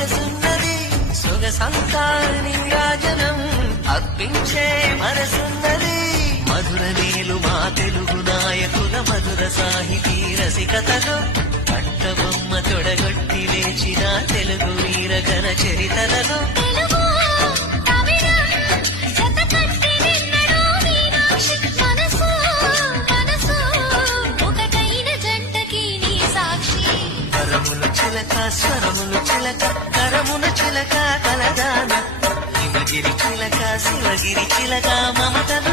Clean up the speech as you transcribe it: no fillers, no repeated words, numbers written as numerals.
సొగసున్నది సొగసంతా నీరాజనం అర్పించే మనసున్నది మధుర నేలు మా తెలుగు నాయకుల మధుర సాహితీ రసికతలో కట్టబొమ్మ తొడగొట్టి లేచిన తెలుగు వీర ఘన చరితలలో చిలక స్వరములు చిలక కరమున చిలక కలదాన శివగిరి చిలక శివగిరి చిలక మమతల